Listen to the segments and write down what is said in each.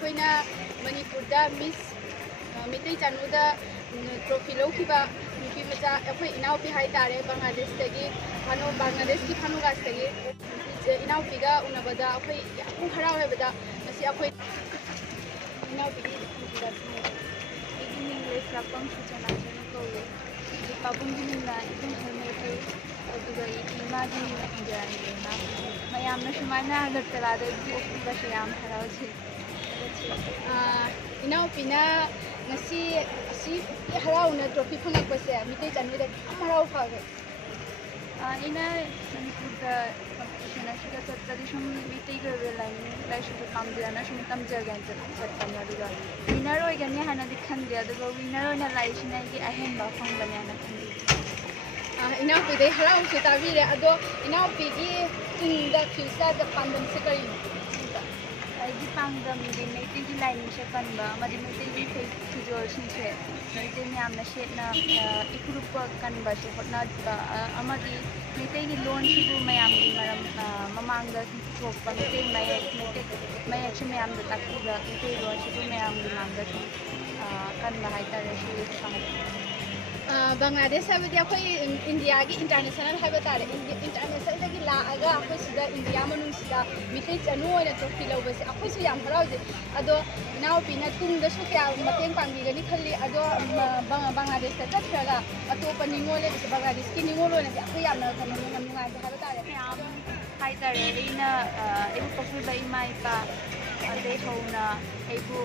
ꯑꯩꯈꯣꯏꯅ ꯃꯅꯤꯄꯨꯔꯗ ꯃꯤꯁ ꯃꯤꯇꯩ ꯆꯅꯨꯗ ꯇ꯭ꯔꯣꯐꯤ ꯂꯧꯈꯤꯕ ꯅꯨꯄꯤ ꯃꯆꯥ ꯑꯩꯈꯣꯏ ꯏꯅꯥꯎꯄꯤ ꯍꯥꯏꯇꯥꯔꯦ ꯕꯪꯒ꯭ꯂꯥꯗꯦꯁꯀꯤ ꯐꯥꯅꯨꯒꯥꯁꯇꯒꯤ ꯏꯅꯥꯎꯄꯤꯒ ꯎꯅꯕꯗ ꯑꯩꯈꯣই ꯌꯥꯝ ꯍꯔꯥꯎꯋꯦꯕꯗ ꯉꯁꯤ ꯑꯩꯈꯣꯏ ꯏꯅꯥꯎꯄꯤꯒꯤ ꯑꯩꯒꯤ ꯃꯤꯡ ꯂꯩꯐ꯭ꯔꯥꯛꯄꯝ ꯁꯨꯆꯅꯥꯆꯅ ꯀꯧꯏ ꯄꯥꯕꯨꯡꯒꯤ ꯃꯤꯡꯅ ꯏꯕꯨꯡ ꯍꯔꯃꯦꯊꯩ ꯑꯗꯨꯒ ꯏꯃꯥꯒꯤ ꯃꯤꯡꯅ ꯏꯟꯗꯤꯔꯥꯅꯤꯂꯦꯅ ꯃꯌꯥꯝꯅ ꯁꯨꯃꯥꯏꯅ ꯑꯒꯔꯇꯂꯥꯗ ꯄꯣꯛꯄꯤꯕꯁꯦ ꯌꯥꯝ ꯍꯔꯥꯎꯖꯩ ꯏꯅꯥꯎꯄꯤꯅ ꯉꯁꯤ ꯑꯁꯤ ꯍꯔꯥꯎꯅ ꯇ꯭ꯔꯣꯐꯤ ꯐꯪꯉꯛꯄꯁꯦ ꯃꯤꯇꯩ ꯆꯅꯨꯗ ꯌꯥꯝ ꯍꯔꯥꯎ ꯐꯥꯎꯋꯦ ꯑꯩꯅ ꯃꯅꯤꯄꯨꯔꯗ ꯀꯝꯄꯤꯇꯤꯁꯟ ꯑꯁꯤꯗ ꯆꯠꯄꯗꯤ ꯁꯨꯝ ꯃꯩꯇꯩꯒꯤ ꯑꯣꯏꯕ ꯂꯥꯏꯅꯤꯡ ꯂꯥꯏꯁꯨꯗ ꯄꯥꯝꯖꯅ ꯁꯨꯝ ꯇꯝꯖꯒꯦꯅ ꯆꯠꯄꯅꯦ ꯑꯗꯨꯒ ꯋꯤꯟꯅꯔ ꯑꯣꯏꯒꯅꯤ ꯍꯥꯏꯅꯗꯤ ꯈꯟꯗꯦ ꯑꯗꯨꯒ ꯋꯤꯟꯅꯔ ꯑꯣꯏꯅ ꯂꯥꯛꯏꯁꯤꯅ ꯑꯩꯒꯤ ꯑꯍꯦꯟꯕ ꯐꯪꯕꯅꯦꯅ ꯈꯟꯖꯩ ꯏꯅꯥꯎꯄꯤꯗꯩ ꯍꯔꯥꯎꯕꯁꯨ ꯇꯥꯕꯤꯔꯦ ꯑꯗꯣ ꯏꯅꯥꯎꯄꯤꯒꯤ ꯇꯨꯡꯗ ꯐ꯭ꯌꯨꯆꯔꯗ ꯄꯥꯟꯗꯝꯁꯦ ꯀꯔꯤꯅꯣ ꯑꯩꯒꯤ ꯄꯥꯟꯗꯝꯗꯤ ꯃꯩꯇꯩꯒꯤ ꯂꯥꯏꯅꯤꯡꯁꯦ ꯀꯟꯕ ꯑꯃꯗꯤ ꯃꯩꯇꯩꯒꯤ ꯐꯤꯖꯣꯜꯁꯤꯡꯁꯦ ꯃꯩꯇꯩ ꯃꯌꯥꯝꯅ ꯁꯦꯠꯅ ꯏꯀꯨꯔꯨꯞꯄ ꯀꯟꯕꯁꯦ ꯍꯣꯠꯅꯕ ꯑꯃꯗꯤ ꯃꯩꯇꯩꯒꯤ ꯂꯣꯟꯁꯤꯕꯨ ꯃꯌꯥꯝꯒꯤ ꯃꯃꯥꯡꯗ ꯄꯨꯊꯣꯛꯄ ꯃꯩꯇꯩ ꯃꯌꯦꯛꯁꯦ ꯃꯌꯥꯝꯗ ꯇꯥꯛꯄꯤꯕ ꯃꯩꯇꯩ ꯂꯣꯟꯁꯤꯕꯨ ꯃꯌꯥꯝꯒꯤ ꯃꯥꯡꯗ ꯁꯨꯝ ꯀꯟꯕ ꯍꯥꯏꯇꯥꯔꯦ ꯁꯤ ꯕꯪꯒ꯭ꯂꯥꯗꯦꯁ ꯍꯥꯏꯕꯗꯤ ꯑꯩꯈꯣꯏ ꯏꯟꯗꯤꯌꯥꯒꯤ ꯏꯟꯇꯔꯅꯦꯁꯅꯦꯜ ꯍꯥꯏꯕ ꯇꯥꯔꯦ ꯏꯟꯇꯔꯅꯦꯁꯅꯦꯜꯗꯒꯤ ꯂꯥꯛꯑꯒ ꯑꯩꯈꯣꯏ ꯁꯤꯗ ꯏꯟꯗꯤꯌꯥ ꯃꯅꯨꯡꯁꯤꯗ ꯃꯤꯇꯩ ꯆꯅꯨ ꯑꯣꯏꯅ ꯇ꯭ꯔꯣꯐꯤ ꯂꯧꯕꯁꯦ ꯑꯩꯈꯣꯏꯁꯨ ꯌꯥꯝ ꯍꯔꯥꯎꯖꯩ ꯑꯗꯣ ꯏꯅꯥꯎꯄꯤꯅ ꯇꯨꯡꯗꯁꯨ ꯀꯌꯥ ꯃꯇꯦꯡ ꯄꯥꯡꯕꯤꯒꯅꯤ ꯈꯜꯂꯤ ꯑꯗꯣ ꯕꯪꯒ꯭ꯂꯥꯗꯦꯁꯇ ꯆꯠꯈ꯭ꯔꯒ ꯑꯇꯣꯞꯄ ꯅꯤꯡꯉꯣꯜ ꯂꯩꯕꯁꯦ ꯕꯪꯒ꯭ꯂꯥꯗꯦꯁꯀꯤ ꯅꯤꯡꯉꯣꯜ ꯑꯣꯏꯅꯗꯤ ꯑꯩꯈꯣꯏ ꯌꯥꯝꯅ ꯌꯥꯝ ꯅꯨꯡꯉꯥꯏꯖꯩ ꯍꯥꯏꯕ ꯇꯥꯔꯦ ꯃꯌꯥꯝ ꯍꯥꯏꯇꯥꯔꯦ ꯑꯩꯕꯨ ꯄꯣꯛꯄꯤꯕ ꯏꯃꯥ ꯏꯄꯥ ꯑꯗꯩ ꯍꯧꯅ ꯑꯩꯕꯨ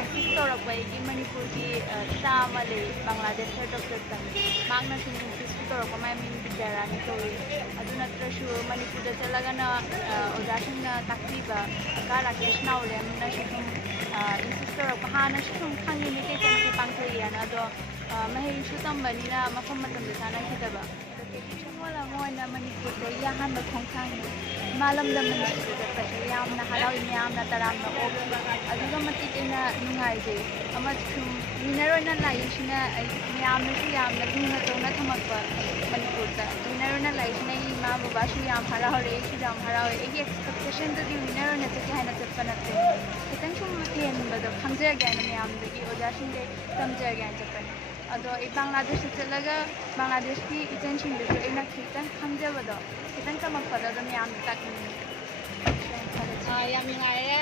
ꯏꯟꯁꯤꯁ ꯇꯧꯔꯛꯄ ꯑꯩꯒꯤ ꯃꯅꯤꯄꯨꯔꯒꯤ ꯏꯆꯥ ꯑꯃ ꯂꯩ ꯕꯪꯒ꯭ꯂꯥꯗꯦꯁꯇ ꯗꯣꯛꯇꯔ ꯇꯝꯃꯤ ꯃꯍꯥꯛꯅ ꯁꯨꯝ ꯏꯟꯁꯤꯁ ꯇꯧꯔꯛꯄ ꯃꯥꯏ ꯃꯤꯡ ꯕꯤꯗ꯭ꯌꯥꯔꯥꯅꯤ ꯀꯧꯏ ꯑꯗꯨ ꯅꯠꯇ꯭ꯔꯁꯨ ꯃꯅꯤꯄꯨꯔꯗ ꯆꯠꯂꯒꯅ ꯑꯣꯖꯥꯁꯤꯡꯅ ꯇꯥꯛꯄꯤꯕ ꯀꯥ ꯔꯥꯀꯦꯁ ꯅꯥꯎꯔꯦꯝꯅꯁꯨ ꯁꯨꯝ ꯏꯟꯁꯤꯁ ꯇꯧꯔꯛꯄ ꯍꯥꯟꯅꯁꯨ ꯁꯨꯝ ꯈꯪꯉꯤ ꯃꯩꯇꯩ ꯆꯅꯨꯁꯦ ꯄꯥꯡꯊꯣꯛꯏꯅ ꯑꯗꯣ ꯃꯍꯩꯁꯨ ꯇꯝꯕꯅꯤꯅ ꯃꯐꯝ ꯃꯇꯝꯗ ꯆꯥꯅꯈꯤꯗꯕ ꯅꯤꯡꯉꯣꯜ ꯑꯃ ꯑꯣꯏꯅ ꯃꯅꯤꯄꯨꯔꯗ ꯑꯩꯒꯤ ꯑꯍꯥꯟꯕ ꯈꯣꯡꯊꯥꯡꯅꯤ ꯏꯃꯥ ꯂꯝꯗ ꯃꯅꯤꯄꯨꯔꯗ ꯆꯠꯄꯁꯦ ꯌꯥꯝꯅ ꯍꯔꯥꯎꯏ ꯃꯌꯥꯝꯅ ꯇꯔꯥꯝꯅ ꯑꯣꯛꯏ ꯑꯗꯨꯒ ꯃꯇꯤꯛ ꯑꯩꯅ ꯅꯨꯡꯉꯥꯏꯖꯩ ꯑꯃꯁꯨꯡ ꯋꯤꯟꯅꯔ ꯑꯣꯏꯅ ꯂꯥꯛꯏꯁꯤꯅ ꯃꯌꯥꯝꯅꯁꯨ ꯌꯥꯝꯅ ꯂꯨꯅ ꯇꯧꯅ ꯊꯝꯃꯛꯄ ꯃꯅꯤꯄꯨꯔꯗ ꯋꯤꯟꯅꯔ ꯑꯣꯏꯅ ꯂꯥꯛꯏꯁꯤꯅ ꯑꯩꯒꯤ ꯏꯃꯥ ꯕꯕꯥꯁꯨ ꯌꯥꯝ ꯍꯔꯥꯎꯔꯦ ꯑꯩꯁꯨ ꯌꯥꯝ ꯍꯔꯥꯎꯋꯦ ꯑꯩꯒꯤ ꯑꯦꯛꯁꯄꯦꯛꯇꯦꯁꯟꯗꯗꯤ ꯋꯤꯟꯅꯔ ꯑꯣꯏꯅ ꯆꯠꯀꯦ ꯍꯥꯏꯅ ꯆꯠꯄ ꯅꯠꯇꯦ ꯈꯤꯇꯪ ꯁꯨꯝ ꯍꯦꯟꯕꯗꯣ ꯈꯪꯖꯒꯦ ꯍꯥꯏꯅ ꯃꯌꯥꯝꯗꯒꯤ ꯑꯣꯖꯥꯁꯤꯡꯗꯩ ꯇꯝꯖꯒꯦ ꯍꯥꯏꯅ ꯆꯠꯄꯅꯤ ꯑꯗꯣ ꯑꯩ ꯕꯪꯒ꯭ꯂꯥꯗꯦꯁꯇ ꯆꯠꯂꯒ ꯕꯪꯒ꯭ꯂꯥꯗꯦꯁꯀꯤ ꯏꯆꯟꯁꯤꯡꯗꯨꯁꯨ ꯑꯩꯅ ꯈꯤꯇꯪ ꯈꯪꯖꯕꯗꯣ ꯈꯤꯇꯪ ꯇꯝꯃꯛꯄꯗ ꯑꯗꯨꯝ ꯌꯥꯝꯅ ꯇꯥꯛꯅꯤꯡꯉꯤ ꯌꯥꯝ ꯅꯨꯡꯉꯥꯏꯔꯦ